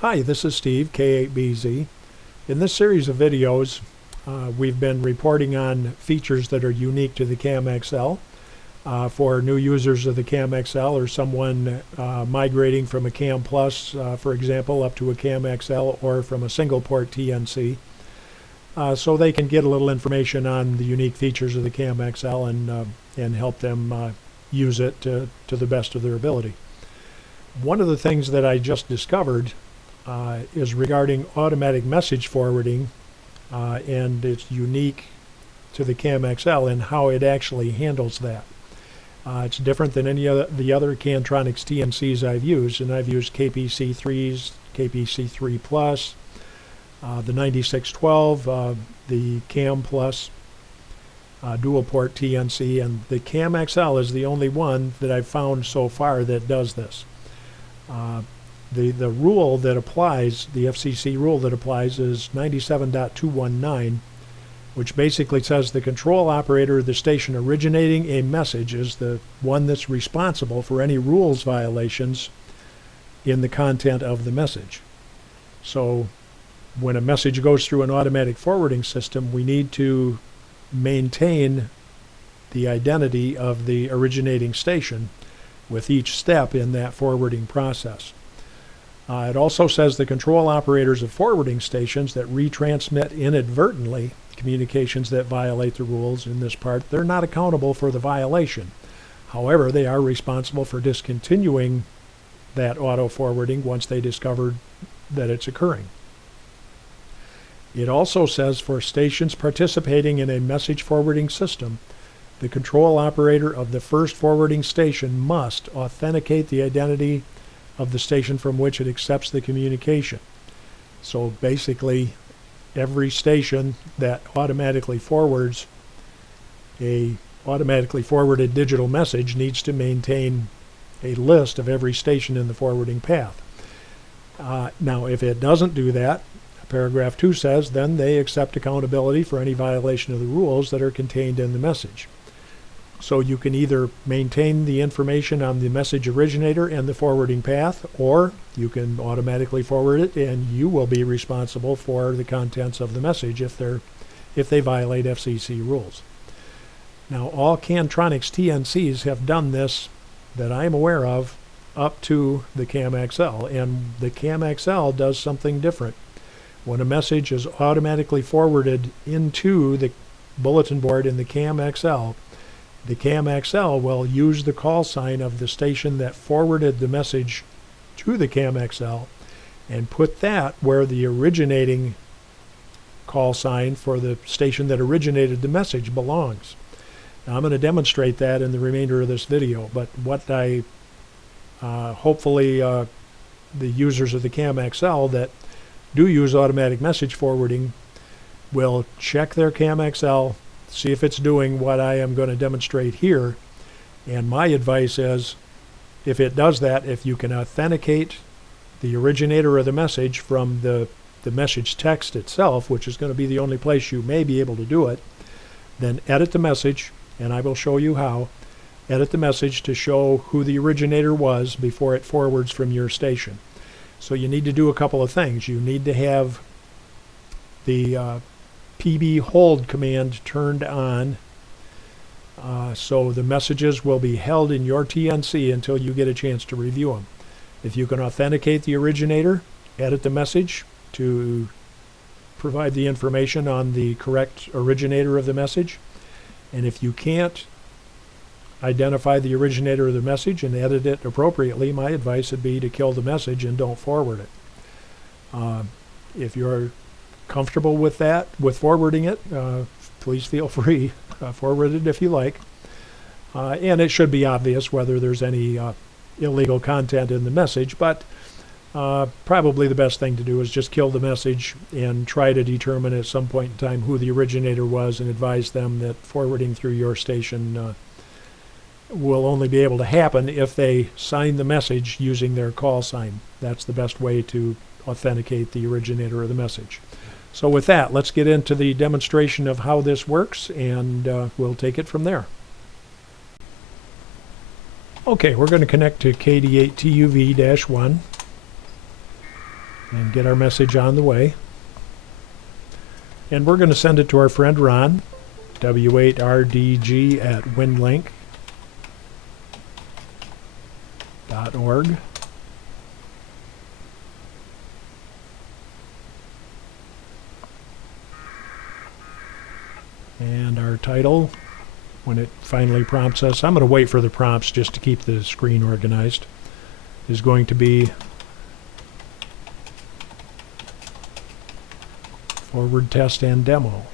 Hi, this is Steve, K8BZ. In this series of videos, we've been reporting on features that are unique to the Kam XL. For new users of the Kam XL or someone migrating from a Kam Plus, for example, up to a Kam XL or from a single port TNC, so they can get a little information on the unique features of the Kam XL and help them use it to the best of their ability. One of the things that I just discovered is regarding automatic message forwarding, and it's unique to the Kam XL and how it actually handles that. It's different than any of the other Kantronics TNCs I've used, and I've used KPC3s, KPC3 Plus, the 9612, the Kam Plus dual port TNC, and the Kam XL is the only one that I've found so far that does this. The rule that applies, the FCC rule that applies, is 97.219, which basically says the control operator of the station originating a message is the one that's responsible for any rules violations in the content of the message. So when a message goes through an automatic forwarding system, we need to maintain the identity of the originating station with each step in that forwarding process. It also says the control operators of forwarding stations that retransmit inadvertently communications that violate the rules in this part, they're not accountable for the violation. However, they are responsible for discontinuing that auto forwarding once they discovered that it's occurring. It also says for stations participating in a message forwarding system, the control operator of the first forwarding station must authenticate the identity of the station from which it accepts the communication. So basically, every station that automatically forwards a automatically forwarded digital message needs to maintain a list of every station in the forwarding path. Now, if it doesn't do that, paragraph 2 says, then they accept accountability for any violation of the rules that are contained in the message. So you can either maintain the information on the message originator and the forwarding path, or you can automatically forward it and you will be responsible for the contents of the message if they violate FCC rules. Now, all Kantronics TNCs have done this that I'm aware of up to the Kam XL, and the Kam XL does something different. When a message is automatically forwarded into the bulletin board in the Kam XL will use the call sign of the station that forwarded the message to the Kam XL and put that where the originating call sign for the station that originated the message belongs. Now, I'm going to demonstrate that in the remainder of this video, but what I hopefully the users of the Kam XL that do use automatic message forwarding will check their Kam XL, see if it's doing what I am going to demonstrate here. And my advice is, if it does that, if you can authenticate the originator of the message from the message text itself, which is going to be the only place you may be able to do it, then edit the message, and I will show you how. Edit the message to show who the originator was before it forwards from your station. So you need to do a couple of things. You need to have the PB hold command turned on, so the messages will be held in your TNC until you get a chance to review them. If you can authenticate the originator, edit the message to provide the information on the correct originator of the message. And if you can't identify the originator of the message and edit it appropriately, my advice would be to kill the message and don't forward it. If you're comfortable with that, with forwarding it, please feel free. Forward it if you like. And it should be obvious whether there's any illegal content in the message, but probably the best thing to do is just kill the message and try to determine at some point in time who the originator was and advise them that forwarding through your station will only be able to happen if they sign the message using their call sign. That's the best way to authenticate the originator of the message. So with that, let's get into the demonstration of how this works, and we'll take it from there. Okay, we're going to connect to KD8TUV-1. and get our message on the way. And we're going to send it to our friend Ron, W8RDG at winlink.org. And our title, when it finally prompts us, I'm going to wait for the prompts just to keep the screen organized, is going to be Forward Test and Demo.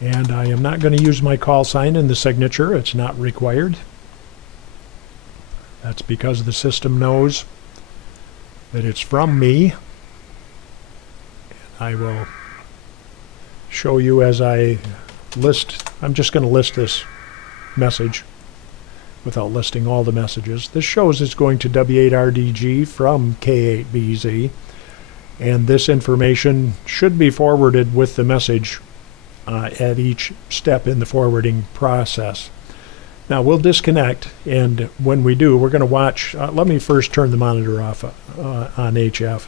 And I am not going to use my call sign in the signature. It's not required. That's because the system knows that it's from me. I will show you as I list. I'm just going to list this message without listing all the messages. This shows it's going to W8RDG from K8BZ, and this information should be forwarded with the message at each step in the forwarding process. Now we'll disconnect, and when we do, we're going to watch. Let me first turn the monitor off on HF.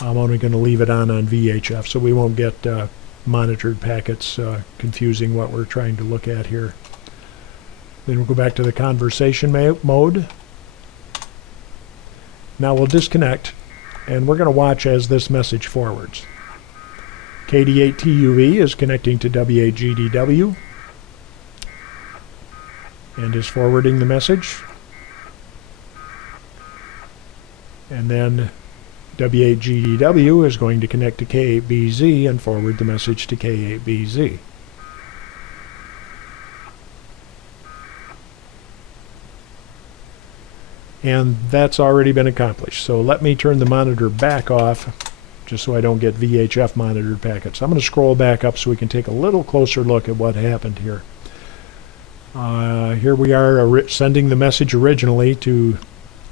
I'm only going to leave it on VHF so we won't get monitored packets confusing what we're trying to look at here. Then we'll go back to the conversation mode. Now we'll disconnect, and we're going to watch as this message forwards. KD8TUV is connecting to W8GDW and is forwarding the message. And then W8GDW is going to connect to K8BZ and forward the message to K8BZ. And that's already been accomplished. So let me turn the monitor back off just so I don't get VHF monitored packets. I'm going to scroll back up so we can take a little closer look at what happened here. Here we are sending the message originally to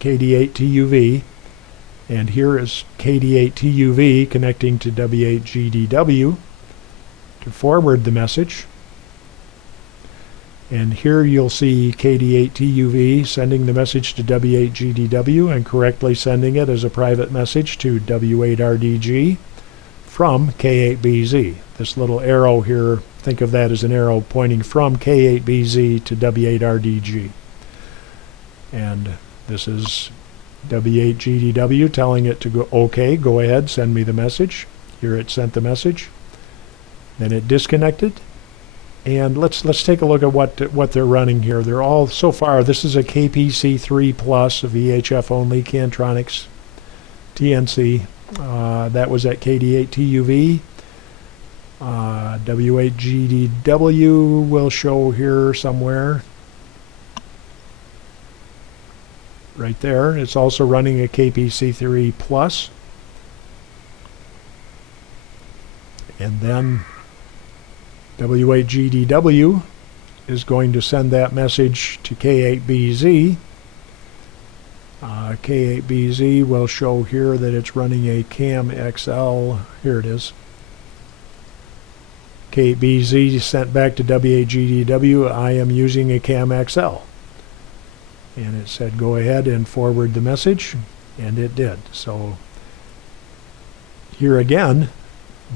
KD8TUV, and here is KD8TUV connecting to W8GDW to forward the message. And here you'll see KD8TUV sending the message to W8GDW and correctly sending it as a private message to W8RDG from K8BZ. This little arrow here, think of that as an arrow pointing from K8BZ to W8RDG. And this is W8GDW telling it to go, okay, go ahead, send me the message. Here it sent the message. Then it disconnected. And let's take a look at what they're running here. They're all, so far, this is a KPC3 Plus, a VHF only, Cantronics TNC. That was at KD8TUV. W8GDW will show here somewhere. Right there. It's also running a KPC3 Plus. And then W8GDW is going to send that message to K8BZ. K8BZ will show here that it's running a Kam XL. Here it is. K8BZ sent back to W8GDW, I am using a Kam XL. And it said go ahead and forward the message, and it did. So here again,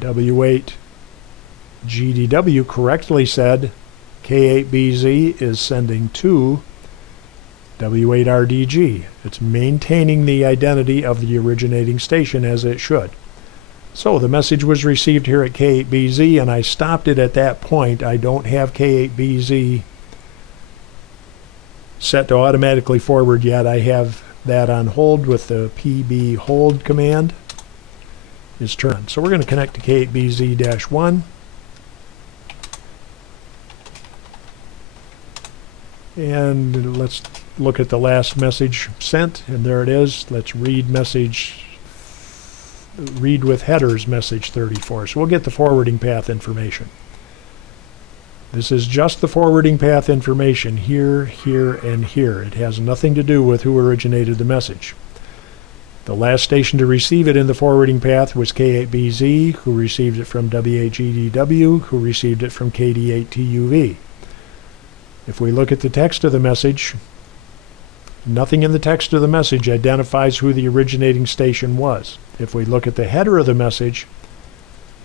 W8GDW correctly said K8BZ is sending to W8RDG. It's maintaining the identity of the originating station as it should. So the message was received here at K8BZ, and I stopped it at that point. I don't have K8BZ set to automatically forward yet. I have that on hold with the PB hold command is turned. So we're going to connect to K8BZ-1. And let's look at the last message sent, and there it is. Let's read with headers message 34. So we'll get the forwarding path information. This is just the forwarding path information here, here, and here. It has nothing to do with who originated the message. The last station to receive it in the forwarding path was K8BZ, who received it from W8GDW, who received it from KD8TUV. If we look at the text of the message, nothing in the text of the message identifies who the originating station was. If we look at the header of the message,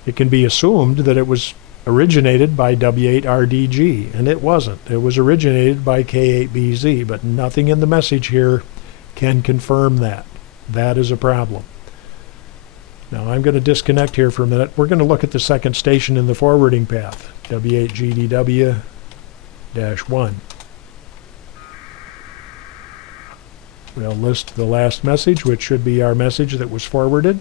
it can be assumed that it was originated by W8RDG, and it wasn't. It was originated by K8BZ, but nothing in the message here can confirm that. That is a problem. Now I'm going to disconnect here for a minute. We're going to look at the second station in the forwarding path, W8GDW-1. We'll list the last message, which should be our message that was forwarded.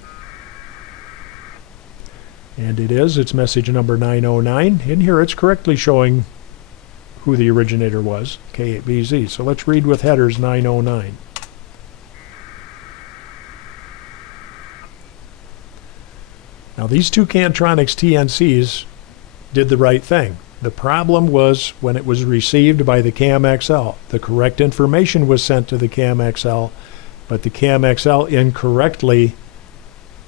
And it is. It's message number 909. In here it's correctly showing who the originator was, K8BZ. So let's read with headers 909. Now these two Kantronics TNCs did the right thing. The problem was when it was received by the Kam XL. The correct information was sent to the Kam XL, but the Kam XL incorrectly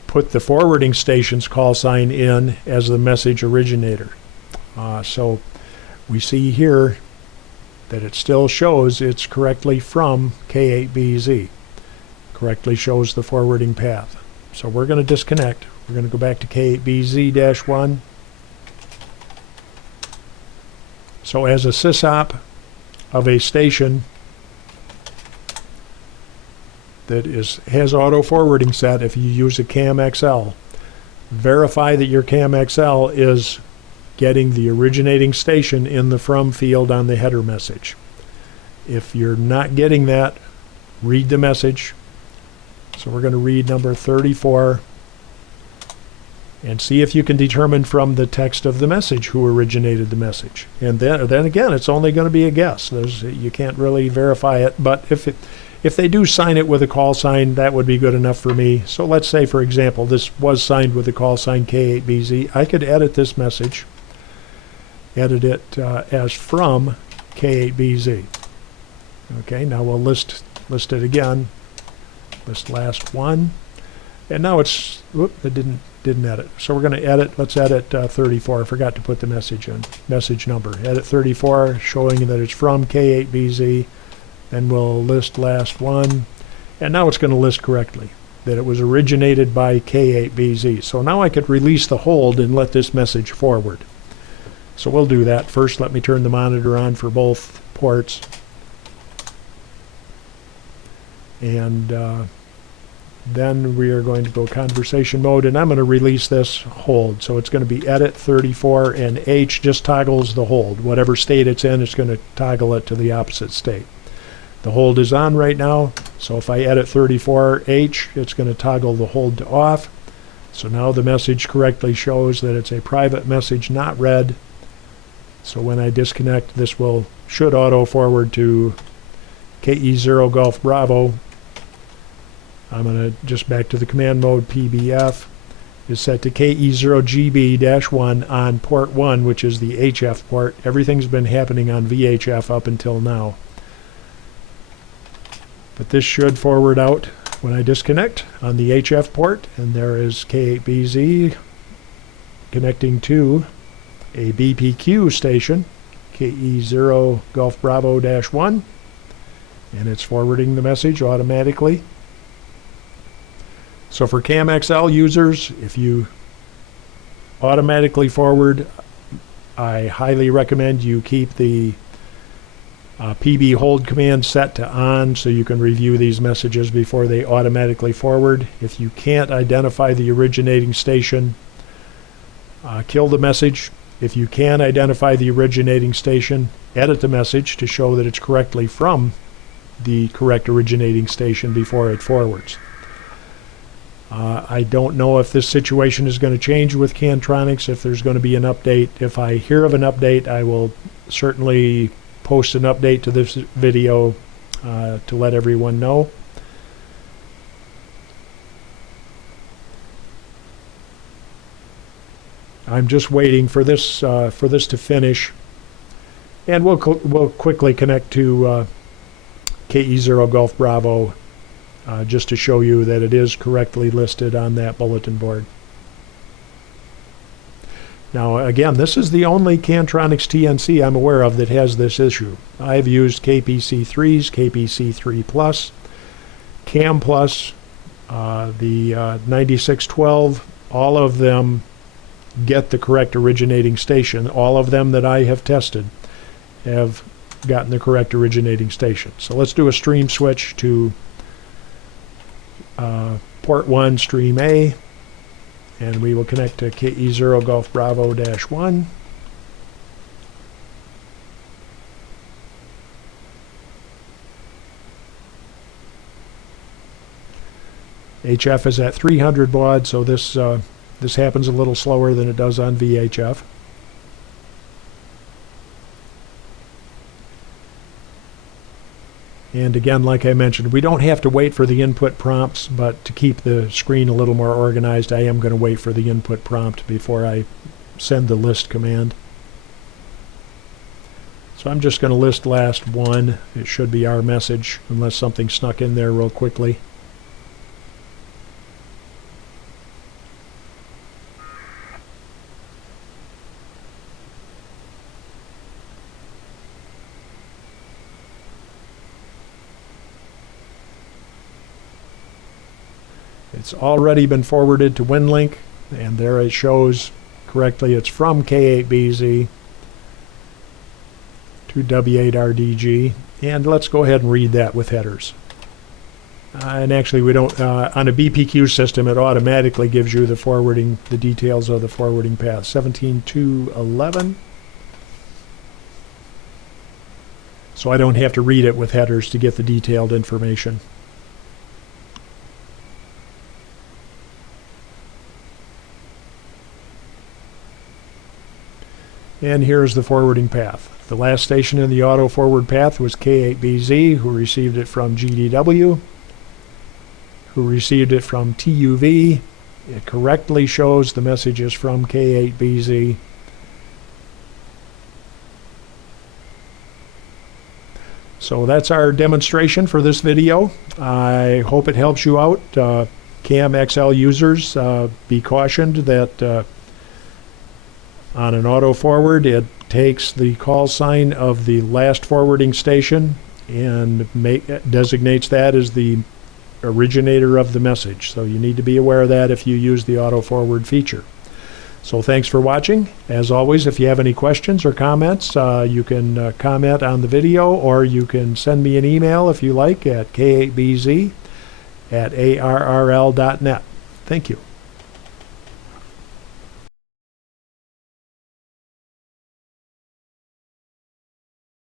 put the forwarding station's call sign in as the message originator. So we see here that it still shows it's correctly from K8BZ. Correctly shows the forwarding path. So we're going to disconnect. We're going to go back to K8BZ-1. So as a sysop of a station that has auto forwarding set, if you use a Kam XL, verify that your Kam XL is getting the originating station in the from field on the header message. If you're not getting that, read the message. So we're going to read number 34 and see if you can determine from the text of the message who originated the message. And then again, it's only going to be a guess. You can't really verify it, but if they do sign it with a call sign, that would be good enough for me. So let's say, for example, this was signed with the call sign K8BZ. I could edit this message, edit it as from K8BZ. Okay, now we'll list it again. List last one, and now it's it didn't edit. So we're going to edit. Let's edit 34. I forgot to put the message number. Edit 34, showing that it's from K8BZ. Then we'll list last one, and now it's going to list correctly that it was originated by K8BZ. So now I could release the hold and let this message forward. So we'll do that. First, let me turn the monitor on for both ports. And then we are going to go conversation mode, and I'm going to release this hold. So it's going to be edit 34, and H just toggles the hold. Whatever state it's in, it's going to toggle it to the opposite state. The hold is on right now, so if I edit 34H, it's going to toggle the hold to off. So now the message correctly shows that it's a private message not read. So when I disconnect, this should auto forward to KE0 Golf Bravo. I'm going to just back to the command mode. PBF is set to KE0GB-1 on port 1, which is the HF port. Everything's been happening on VHF up until now. But this should forward out when I disconnect on the HF port, and there is K8BZ connecting to a BPQ station, KE0 Golf Bravo-1, and it's forwarding the message automatically. So for Kam XL users, if you automatically forward, I highly recommend you keep the PB hold command set to on so you can review these messages before they automatically forward. If you can't identify the originating station, kill the message. If you can identify the originating station, edit the message to show that it's correctly from the correct originating station before it forwards. I don't know if this situation is going to change with Kantronics, if there's going to be an update. If I hear of an update, I will certainly post an update to this video to let everyone know. I'm just waiting for this to finish, and we'll quickly connect to KE0 Golf Bravo just to show you that it is correctly listed on that bulletin board. Now again, this is the only Cantronics TNC I'm aware of that has this issue. I've used KPC3s, KPC3 Plus, Kam Plus, the 9612, all of them get the correct originating station. All of them that I have tested have gotten the correct originating station. So let's do a stream switch to port 1 stream A, and we will connect to KE0 Golf Bravo -1. HF is at 300 baud, so this happens a little slower than it does on VHF. And again, like I mentioned, we don't have to wait for the input prompts, but to keep the screen a little more organized, I am going to wait for the input prompt before I send the list command. So I'm just going to list last one. It should be our message, unless something snuck in there real quickly. It's already been forwarded to WinLink, and there it shows correctly. It's from K8BZ to W8RDG, and let's go ahead and read that with headers. And actually, we don't on a BPQ system. It automatically gives you the details of the forwarding path. 17.2.11. So I don't have to read it with headers to get the detailed information. And here's the forwarding path. The last station in the auto forward path was K8BZ, who received it from GDW, who received it from TUV. It correctly shows the messages from K8BZ. So that's our demonstration for this video. I hope it helps you out. Kam XL users, be cautioned that on an auto forward, it takes the call sign of the last forwarding station and designates that as the originator of the message. So you need to be aware of that if you use the auto forward feature. So thanks for watching. As always, if you have any questions or comments, you can comment on the video, or you can send me an email if you like at k8bz@arrl.net. Thank you.